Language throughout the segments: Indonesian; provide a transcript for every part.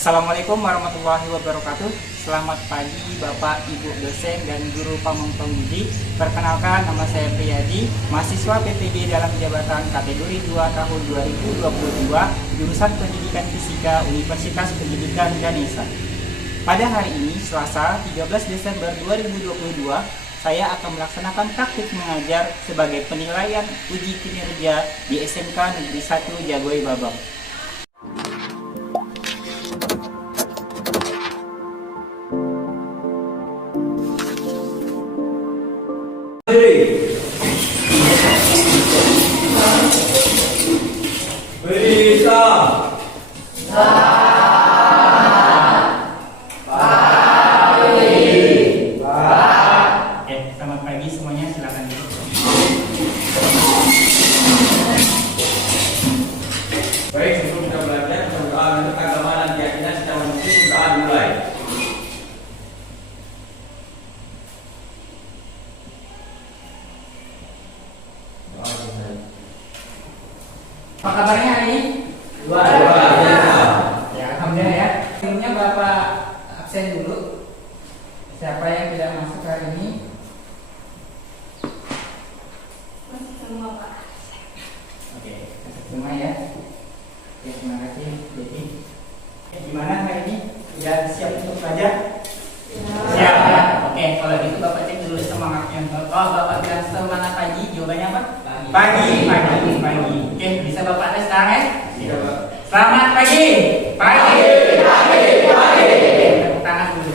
Assalamualaikum warahmatullahi wabarakatuh. Selamat pagi Bapak, Ibu dosen dan guru pamong pembudi. Perkenalkan, nama saya Priyadi, mahasiswa PPD dalam jabatan kategori 2 tahun 2022, jurusan Pendidikan Fisika Universitas Pendidikan Ganesha. Pada hari ini, Selasa 13 Desember 2022, saya akan melaksanakan praktik mengajar sebagai penilaian uji kinerja di SMK Negeri 1 Jagoi Babak. Selamat pagi semuanya, silakan duduk. Baik, sebelum kita belajar tentang doa menurut agama dan keyakinan secara muslim, doa dimulai. Apa kabarnya hari ini? Luar biasa. Ya, alhamdulillah ya. Sebelumnya Bapak absen dulu. Siapa yang tidak masuk hari ini? Masih semua, Pak. Oke, semua ya. Oke, terima kasih. Jadi, gimana hari ini? Sudah siap untuk belajar? Siap ya. Oke, kalau gitu Bapak cek dulu semangatnya. Oh, Bapak bilang semangat pagi. Jawabannya apa? Pagi. Oke, bisa Bapak tes sekarang ya? Iya, Pak. Selamat pagi. Pagi. Tepuk tangan dulu.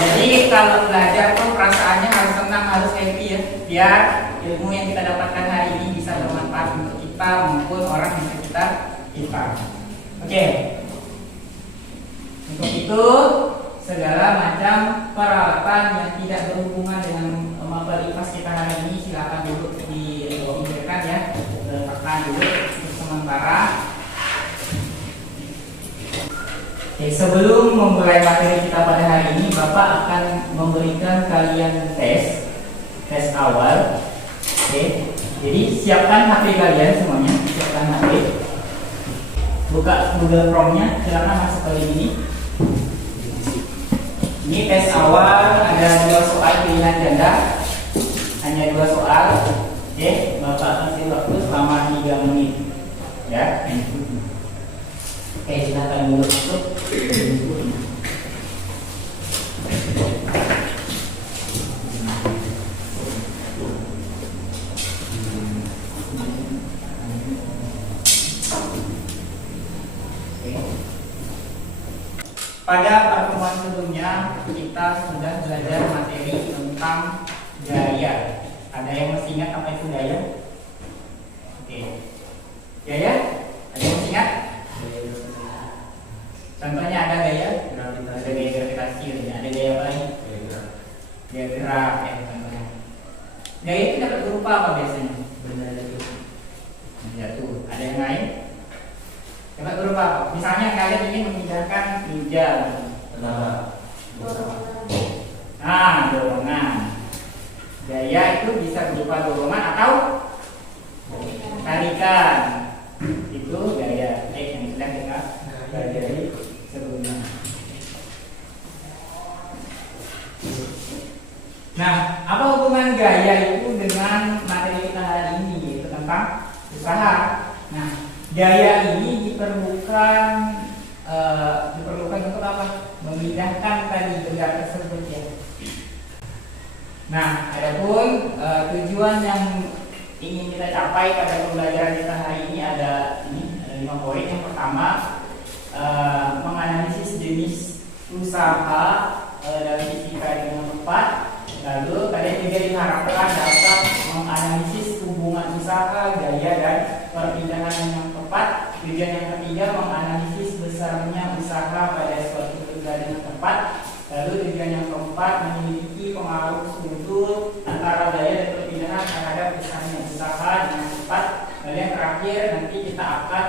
Jadi kalau belajar tuh perasaannya harus senang, harus happy ya, biar ilmu yang kita dapatkan hari ini bisa bermanfaat untuk kita maupun orang di sekitar kita. Oke. Untuk itu segala macam peralatan yang tidak berhubungan dengan materi kelas kita hari ini silakan dulu dipinggirkan ya, letakkan dulu untuk sementara. Oke, sebelum memulai materi kita pada hari ini, Bapak akan memberikan kalian tes awal. Oke, jadi siapkan HP kalian semuanya, siapkan HP. Buka Google Chrome-nya, silakan masuk ke link ini. Ini tes awal, ada 2 soal pilihan ganda, hanya 2 soal. Oke, Bapak kasih waktu selama 3 menit. Ya. Oke, silakan dulu masuk. Pada pertemuan sebelumnya kita sudah belajar materi tentang gaya. Ada yang masih ingat apa itu gaya? Oke. Gaya? Ada yang masih ingat? Contohnya ada gaya? Ada gaya gravitasi, ada gaya apa lagi? Gaya gerak ya contohnya. Gaya itu dapat berupa apa biasanya? Jatuh. Ada yang lain? Dapat berupa apa? Misalnya kalian ingin memindahkan meja. Dorongan. Gaya itu bisa berupa dorongan atau tarikan. Itu gaya yang sedang kita pelajari sebelumnya. Nah, apa hubungan gaya itu dengan materi kita hari ini, yaitu tentang usaha? Nah, gaya ini diperlukan untuk apa? Memindahkan tadi benda tersebut ya. Nah, adapun tujuan yang ingin kita capai pada pembelajaran kita hari ini ada 5 poin. Yang pertama, menganalisis jenis usaha dalam fisika dengan tepat. Lalu kalian juga diharapkan dapat menganalisis hubungan usaha, gaya, dan perpindahan yang tepat. Tujuan yang ketiga, menganalisis besarnya usaha pada suatu kegiatan yang tepat. Lalu tujuan yang keempat, memiliki pengaruh struktur antara gaya dan perpindahan terhadap besarnya usaha dengan tepat. Lalu yang terakhir, nanti kita akan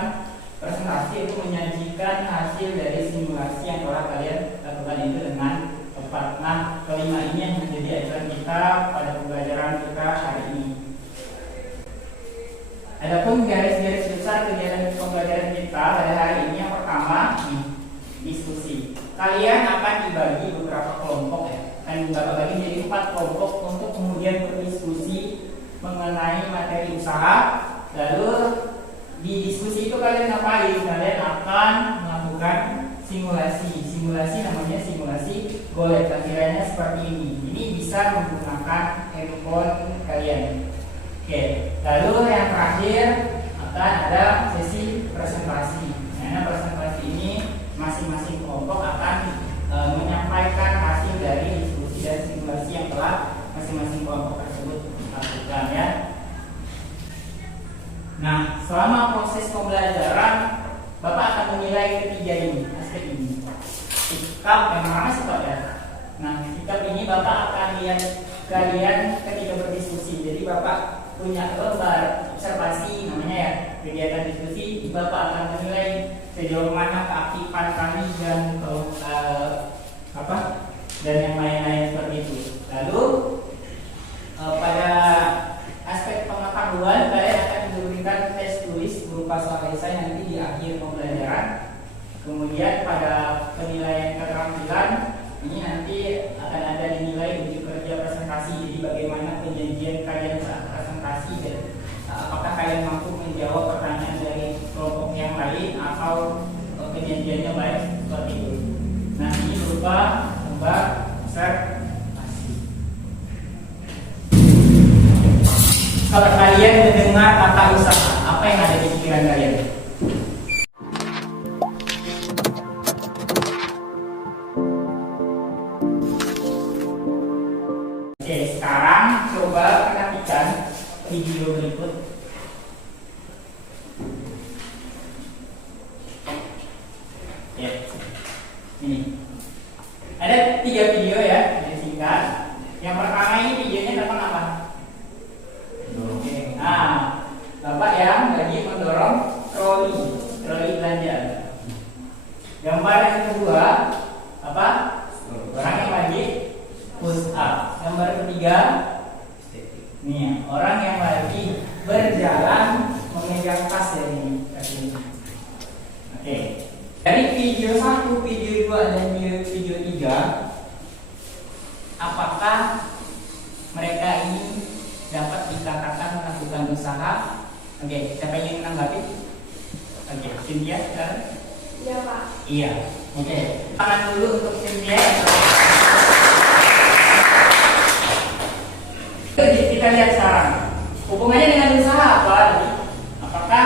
presentasi untuk menyajikan hasil dari simulasi yang telah kalian lakukan itu dengan tepat. Nah, kelima ini yang menjadi acuan kita pada pembelajaran kita hari ini. Adapun garis-garis besar besar kegiatan pembelajaran kita pada hari ini. Yang pertama, diskusi. Kalian akan dibagi beberapa kelompok ya. Akan dibagi jadi 4 kelompok untuk kemudian berdiskusi mengenai materi usaha. Lalu di diskusi itu kalian ngapain? Kalian akan melakukan simulasi. Simulasi namanya simulasi golek. Tampilannya seperti ini. Ini bisa menggunakan handphone kalian. Oke. Lalu yang terakhir akan ada sesi presentasi. Nah, presentasi ini masing-masing kelompok akan menyampaikan hasil dari diskusi dan simulasi yang telah masing-masing kelompok tersebut lakukan ya. Nah, selama proses pembelajaran, Bapak akan menilai ketiga ini, aspek ini. Sikap, memang sikap ya. Nah, sikap ini Bapak akan lihat kalian ketika berdiskusi. Jadi Bapak punya lembar observasi namanya ya, kegiatan diskusi. Bapak akan menilai sejauh mana keaktifan kami dan dan yang lain-lain seperti itu. Lalu pada aspek pengetahuan kalian akan diberikan tes tulis berupa soal esai nanti di akhir pembelajaran. Kemudian pada penilaian keterampilan ini nanti akan ada dinilai uji kerja presentasi. Jadi bagaimana penyajian kalian saat presentasi dan apakah kalian mampu menjawab pertanyaan dari kelompok yang lain atau penyajiannya baik seperti itu. Nah, ini berupa lembar observasi. Kalau kalian mendengar kata usaha, apa yang ada di pikiran kalian? Oke, sekarang coba perhatikan video berikut. Ya, ini ada 3 video ya, ini singkat. Yang pertama ini videonya tentang apa? Oke. Nah, Bapak yang lagi mendorong troli belanja. Gambar yang kedua apa? Orang yang lagi push up. Gambar ketiga, nih orang yang lagi berjalan memegang tas ya ini. Oke. Dari video 1, video 2 dan video 3, apakah mereka ini dapat dikatakan melakukan usaha? Oke, siapa yang menanggapi? Oke, Cynthia sekarang? Iya, Pak. Iya. Oke, tangan dulu untuk Cynthia. Kita lihat sekarang hubungannya dengan usaha apa? Apakah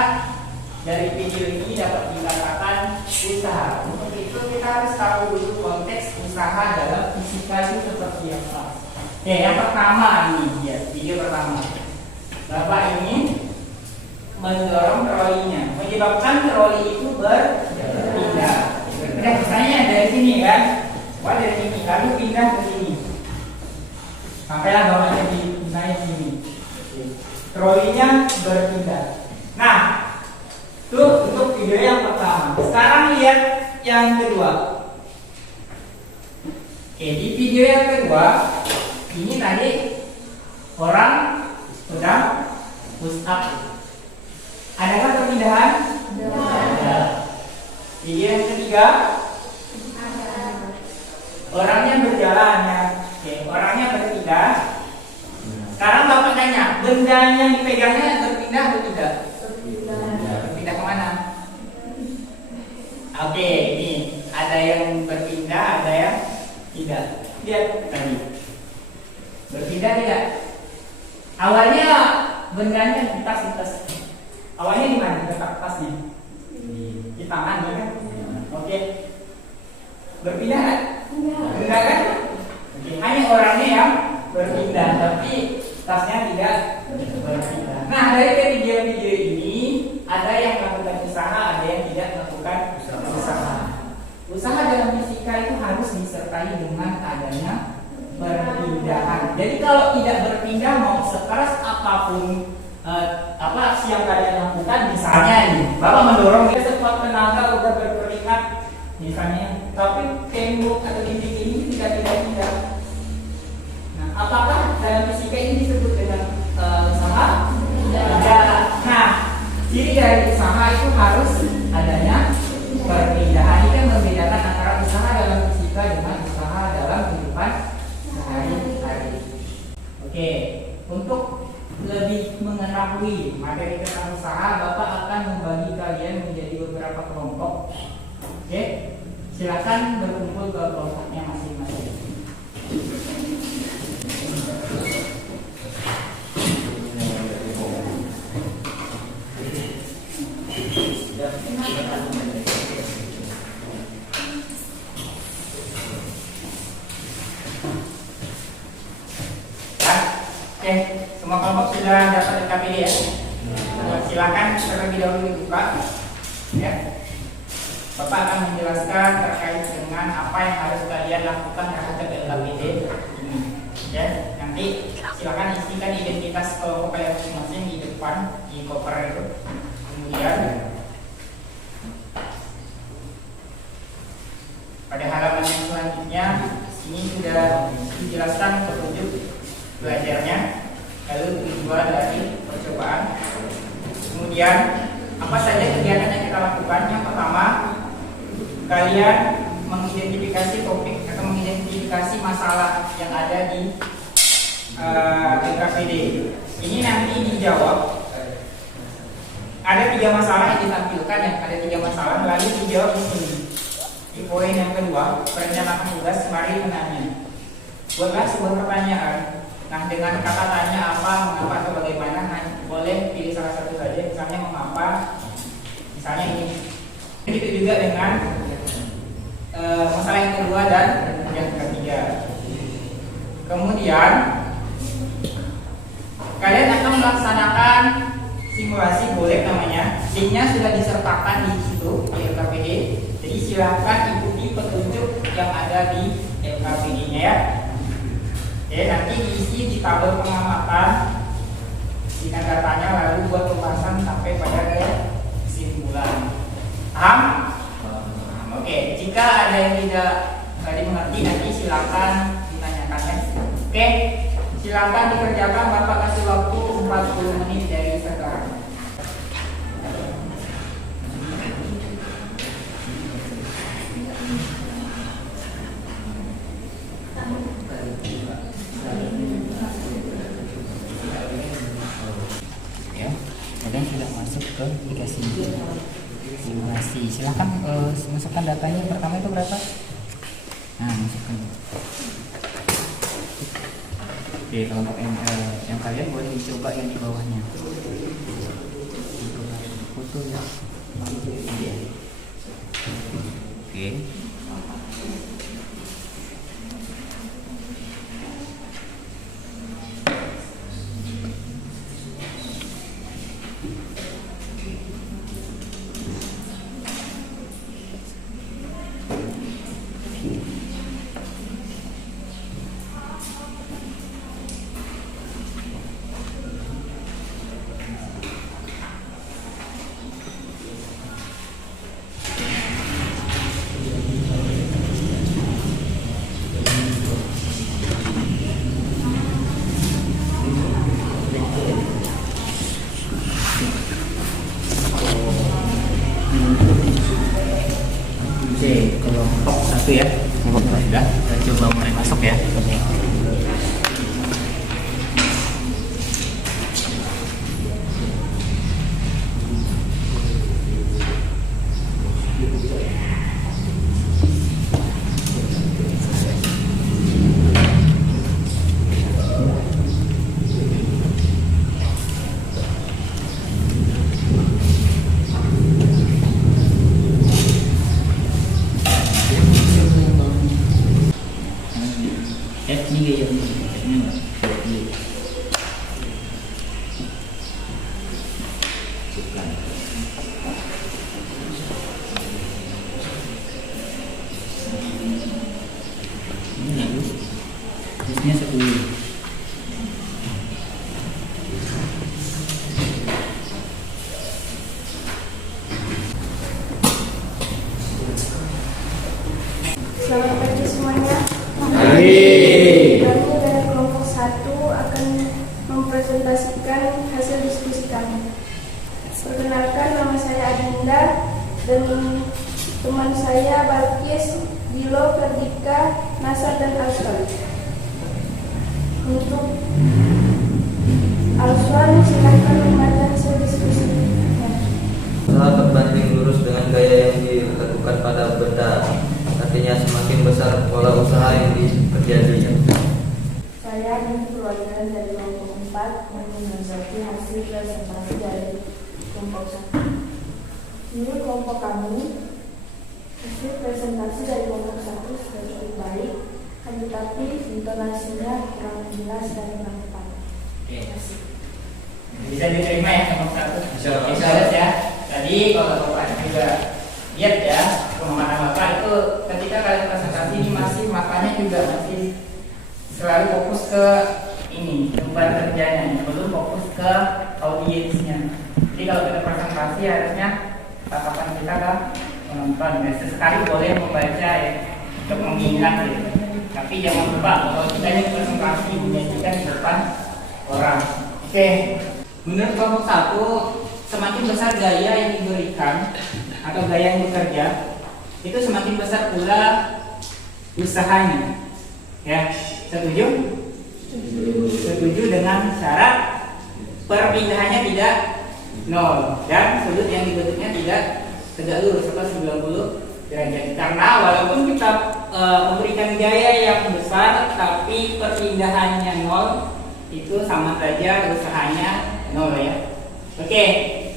dari video ini dapat dikatakan usaha? Untuk itu kita harus tahu dulu konteks usaha dalam fisika itu seperti apa. Oke, yang pertama ini ya, video pertama. Bapak ini mendorong trolinya, menyebabkan troli itu berpindah. Misalnya dari sini kan, dari sini lalu pindah ke sini. Sampailah bapaknya di misalnya sini. Trolinya berpindah. Nah, itu untuk video yang pertama. Sekarang lihat yang kedua. Oke, di video yang kedua ini tadi orang sedang push up. Adakah perpindahan? Ada. Video yang ketiga orangnya berjalan ya. Oke, orangnya berpindah. Sekarang Bapak tanya, bendanya yang dipegangnya berpindah atau tidak? Berpindah kemana? Oke, ini ada yang berpindah, ada yang tidak. Lihat tadi. Berpindah tidak? Awalnya bendanya di tas. Awalnya di mana? Letak tasnya? Di tangan, kan? Oke. Berpindah kan? Enggak kan? Oke. Hanya orangnya yang berpindah, tapi tasnya tidak berpindah. Nah, dari video-video ini ada yang melakukan usaha, ada yang tidak melakukan usaha. Usaha dalam fisika itu harus disertai dengan adanya perpindahan. Jadi kalau tidak berpindah, mau sekeras apapun aksi yang kalian lakukan, misalnya nih, Bapak mendorong dia sekuat tenaga udah berkeringat, misalnya, tapi tembok atau dinding ini tidak pindah. Nah, apakah dalam fisika ini disebut dengan usaha? Tidak. Nah, Ciri dari usaha itu harus adanya perpindahan. Ini kan membedakan antara usaha dalam fisika dengan usaha dalam kehidupan sehari-hari. Oke, untuk lebih mengetahui materi tentang usaha, Bapak akan membagi kalian menjadi beberapa kelompok. Oke, silakan berkumpul ke kelompoknya masing-masing. Oke, semua kelompok sudah dapat LKPD ya? Silakan terlebih dahulu dibuka. Ya. Bapak akan menjelaskan terkait dengan apa yang harus kalian lakukan terhadap LKPD ini. Ya, nanti silakan isikan identitas kelompok kalian masing-masing di depan di koper itu. Kemudian pada halaman yang selanjutnya ini sudah dijelaskan petunjuk belajarnya, lalu tujuan dari percobaan. Kemudian apa saja kegiatan yang kita lakukan? Yang pertama, kalian mengidentifikasi topik atau mengidentifikasi masalah yang ada di LKPD. Ini nanti dijawab. Ada 3 masalah yang ditampilkan ya, ada 3 masalah lalu dijawab di sini. Di poin yang kedua, perencanaan tugas, mari menanya. Buatlah sebuah pertanyaan. Nah, dengan kata tanya apa, mengapa, atau bagaimana, boleh pilih salah satu saja. Misalnya mengapa, misalnya ini. Begitu juga dengan masalah yang kedua dan yang ketiga. Kemudian kalian akan melaksanakan simulasi, boleh namanya. Linknya sudah disertakan di situ di LKPD. Jadi silahkan ikuti petunjuk yang ada di LKPD-nya ya. Oke, nanti diisi di tabel pengamatan, isikan datanya lalu buat pembahasan sampai pada kesimpulan. Paham? Oke, jika ada yang tidak dimengerti nanti silakan ditanyakan ya. Oke, silakan dikerjakan. Bapak kasih waktu 40 menit dari sekarang. Ya, kalian sudah masuk ke aplikasi simulasi. Silahkan masukkan datanya. Pertama itu berapa? Nah, masukkan. Oke, kelompok yang kalian boleh dicoba yang di bawahnya. Foto ya. Oke. Oke, kelompok 1 ya. Sudah, kita coba mulai masuk ya. Selamat pagi semuanya. Pagi. Kami dari kelompok 1 akan mempresentasikan hasil diskusi kami. Perkenalkan, nama saya Adinda dan teman saya Balkis, Dilo, Ferdika, Nasar, dan Alswan. Untuk Alswan, silakan membaca hasil diskusi. Usaha berbanding lurus dengan gaya yang dilakukan pada benda, artinya semakin besar pola usaha yang terjadi. Saya dan keluarga dari kelompok 4 menanggapi hasil presentasi dari kelompok 1. Menurut kelompok kami, hasil presentasi dari kelompok 1 sudah cukup baik, tetapi intonasinya kurang jelas dan kurang tepat. Oke, bisa diterima ya kelompok 1? Bisa. Ya. Tadi kalau Bapak juga lihat ya, pemahaman Bapak itu ketika kalian presentasi ini makanya juga masih selalu fokus ke ini tempat kerjanya, belum fokus ke audiensnya. Jadi kalau kita presentasi harusnya tatapan kita ke penonton. Ya, sesekali boleh membaca ya untuk mengingat ya. Tapi jangan lupa kalau kita ini presentasi menyajikan di depan orang. Oke, menurut kelompok 1, semakin besar gaya yang diberikan atau gaya yang bekerja, itu semakin besar pula usahanya. Ya, setuju? Setuju dengan syarat perpindahannya tidak nol dan sudut yang dibentuknya tidak tegak lurus atau 90 derajat. Karena walaupun kita memberikan gaya yang besar tapi perpindahannya nol, itu sama saja usahanya nol ya. Oke,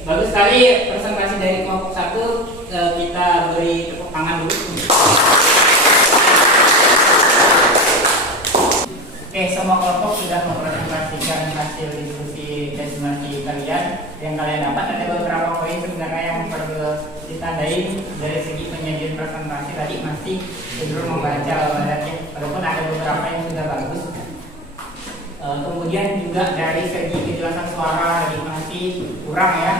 bagus sekali presentasi dari kelompok 1. Kita beri tepuk tangan dulu. Oke, semua kelompok sudah mempresentasikan hasil diskusi estimasi kalian. Yang kalian dapat ada beberapa poin sebenarnya yang perlu ditandai dari segi penyajian presentasi tadi masih cenderung membaca walaupun ada beberapa yang sudah bagus. Kemudian juga dari segi kejelasan suara tadi masih kurang ya,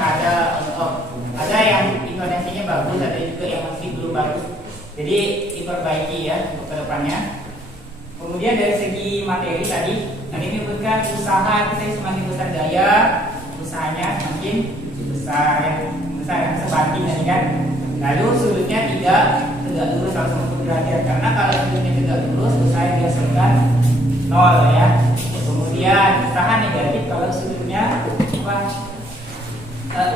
ada yang intonasinya bagus, ada juga yang masih belum bagus. Jadi diperbaiki ya untuk kedepannya. Kemudian dari segi materi tadi menyebutkan usaha saya semakin besar gaya, usahanya semakin besar ya, sebanding tadi kan. Lalu sudutnya tidak tegak lurus langsung derajat, karena kalau sudutnya tegak lurus usaha dihasilkan nol ya. Kemudian usaha negatif kalau sudutnya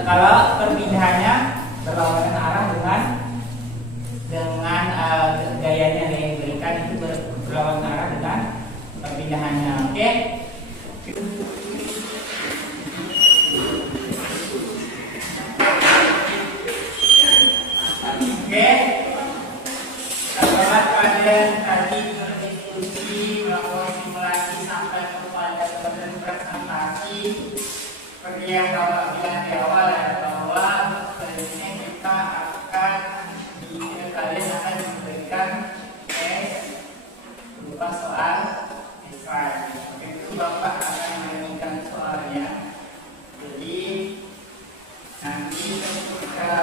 kalau perpindahannya berlawanan arah dengan gayanya yang diberikan itu berlawanan arah dengan perpindahannya. Oke. Oke. Setelah kalian tadi berdiskusi melakukan simulasi sampai kepada presentasi, seperti yang Bapak bilang di awal ya, bahwa selanjutnya kita akan kalian akan memberikan tes berupa soal esai. Itu Bapak akan menyanyikan soalnya. Jadi nanti ketika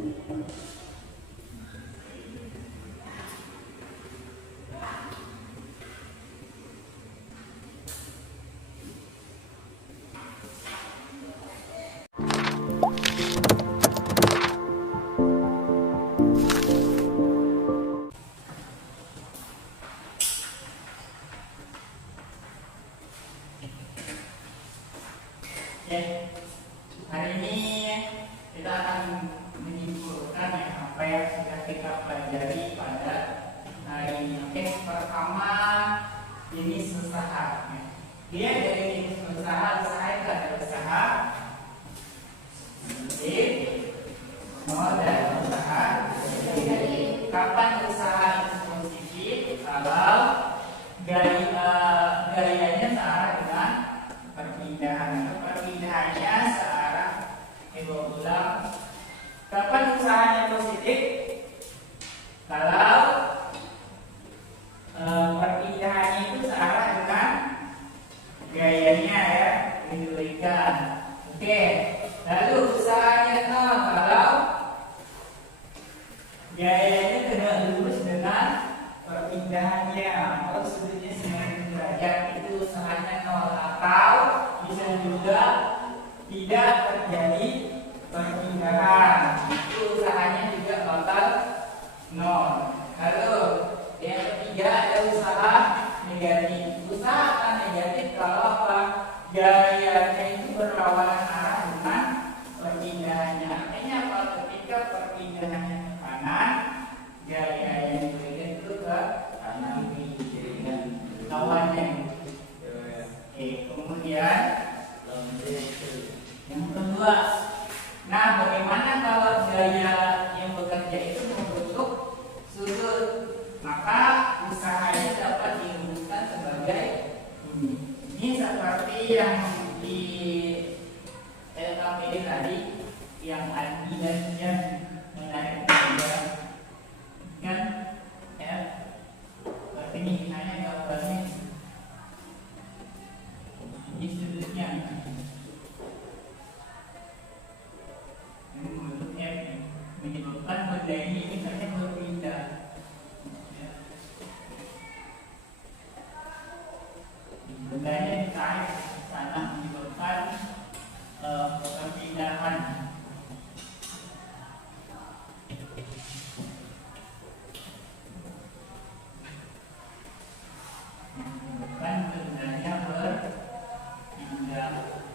Oke, hari ini kita akan menyimpulkan ya, apa yang sudah kita pelajari pada hari ini. Oke, pertama jenis usaha. Dia dari jenis usaha itu ada usaha dan usaha. Kapan usaha itu positif? Kalau gayanya searah dengan perpindahan. Perpindahannya searah ulang. Kapan usahanya positif? Kalau perpindahannya itu searah dengan gayanya ya, diberikan. Oke. Lalu usahanya nol kalau gayanya tidak lurus dengan perpindahannya atau sudutnya 90 derajat, itu usahanya nol. Atau bisa juga tidak terjadi perpindahan, itu usahanya juga total nol. Lalu yang ketiga ada usaha negatif. Usaha akan negatif kalau apa? Gayanya itu berlawanan arah dengan perpindahannya. Artinya apa? Ketika perpindahannya ke kanan, gaya yang diberikan itu ke kanan dengan lawannya. Oke, kemudian yang kedua, nah bagaimana kalau gaya yang bekerja itu membentuk sudut? Maka usahanya dapat dirumuskan sebagai ini. Ini seperti yang di LKPD tadi, yang Andi dan Jan menarik gambar kan ya, seperti ini misalnya gambarnya ini sudutnya membentuk F, menyebabkan benda ini misalnya berpindah ya. Bendanya ditarik ke sana menyebabkan perpindahan. Menyebabkan bendanya berpindah,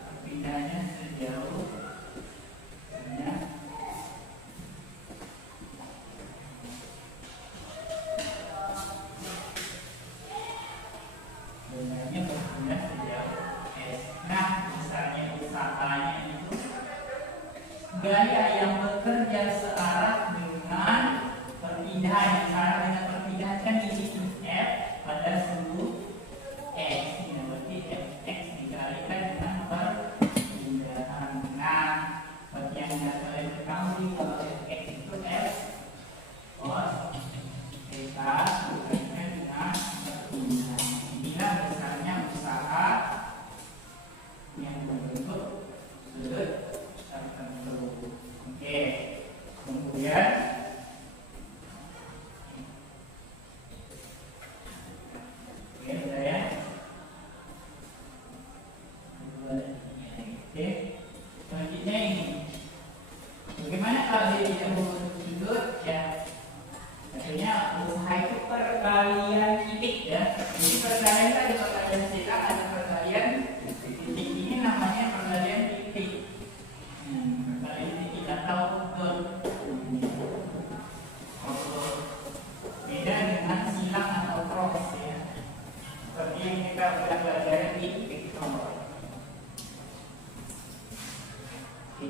perpindahannya sejauh ya. Bendanya berpindah sejauh S. Nah, misalnya usahanya itu gaya yang bekerja searah dengan perpindahan. Searah dengan perpindahan kan di situ F pada sudut X. Ini berarti Fx dikalikan dengan perpindahan. Nah, bagi yang tidak boleh berkali, kalau Fx itu F cos theta dikalikan dengan perpindahan. Inilah misalnya usaha yang membentuk sudut tertentu. Oke, kemudian oke, udah ya. Oke, selanjutnya ini. Bagaimana kalau dia tidak membentuk sudut? Ya, artinya usaha itu perkalian titik ya. Jadi perkalian itu ada perkalian silang, ada perkalian titik. Ini namanya perkalian titik. Perkalian titik atau betul. Beda dengan silang atau cross ya. Seperti yang kita sudah pelajari di vektor.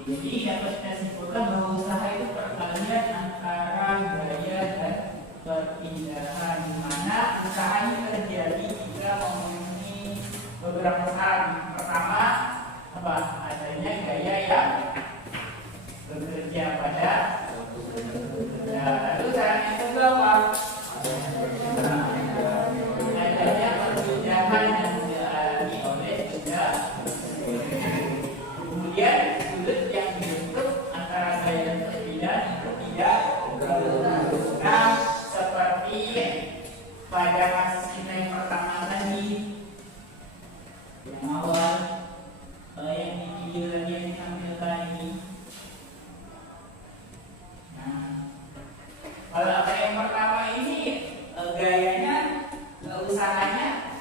Jadi dapat kita simpulkan bahwa usaha itu perkalian antara gaya dan perpindahan, di mana usaha ini terjadi jika memenuhi beberapa syarat. Pertama, apa? Adanya gaya yang bekerja pada benda. Lalu syarat yang kedua apa? Adanya perpindahan yang dialami oleh benda. Kemudian sudut yang dibentuk antara gaya dan perpindahan itu pada kasus kita yang pertama tadi, yang awal, yang di video tadi yang ditampilkan ini. Nah, kalau yang pertama ini gayanya, usahanya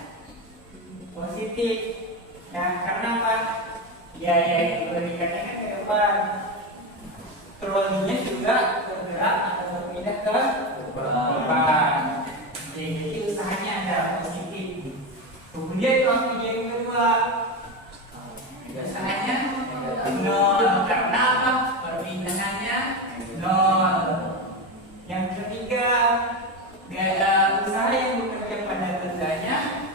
positif. Nah, karena apa? Gaya yang diberikannya ke depan, trolinya juga bergerak atau berpindah ke depan. Jadi usahanya ada positif. Kemudian kalau yang kedua, usahanya nol. Karena apa? Perpindahannya nol. Yang ketiga, gaya usaha yang bekerja pada bendanya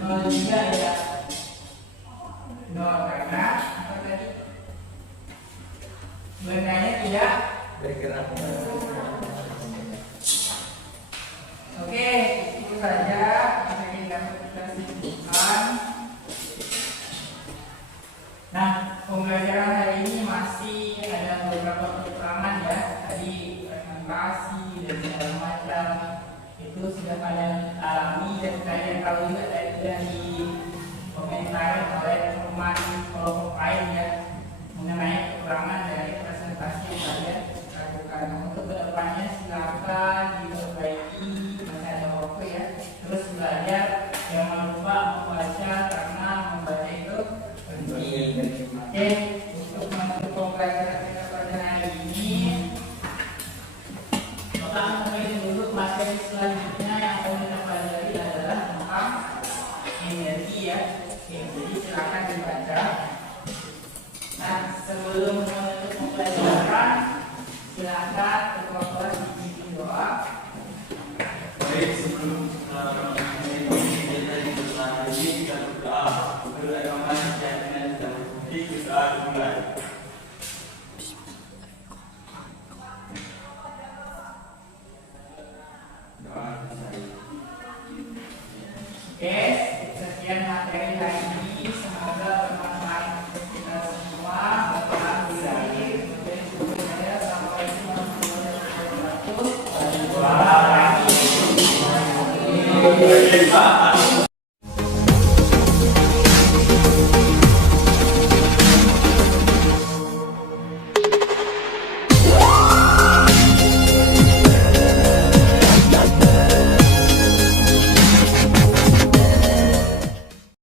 nol juga ya. Nol karena apa tadi? Bendanya tidak bergerak. Oke, itu saja yang dapat kita simpulkan. Nah, pembelajaran hari ini masih ada beberapa kekurangan ya. Tadi presentasi dan segala macam itu sudah kalian alami dan kalian tahu juga dari komentar oleh teman kelompok lain ya mengenai kekurangan dari presentasi yang kalian lakukan. Untuk kedepannya silakan diperbaiki, masih ada waktu ya. Terus belajar, jangan lupa membaca karena membaca itu penting. Oke, untuk menutup pembelajaran kita pada hari ini, maka mungkin dulu materi selanjutnya yang akan kita pelajari adalah tentang energi ya. Oke, jadi silakan dibaca. Nah, sebelum menutup pembelajaran, silakan ketua kelas dipimpin doa. Baik, sebelum kita berdoa, berdoa keyakinan dan kita mulai. Oke, sekian materi hari ini. Semoga bermanfaat untuk kita semua. Assalamualaikum warahmatullahi wabarakatuh.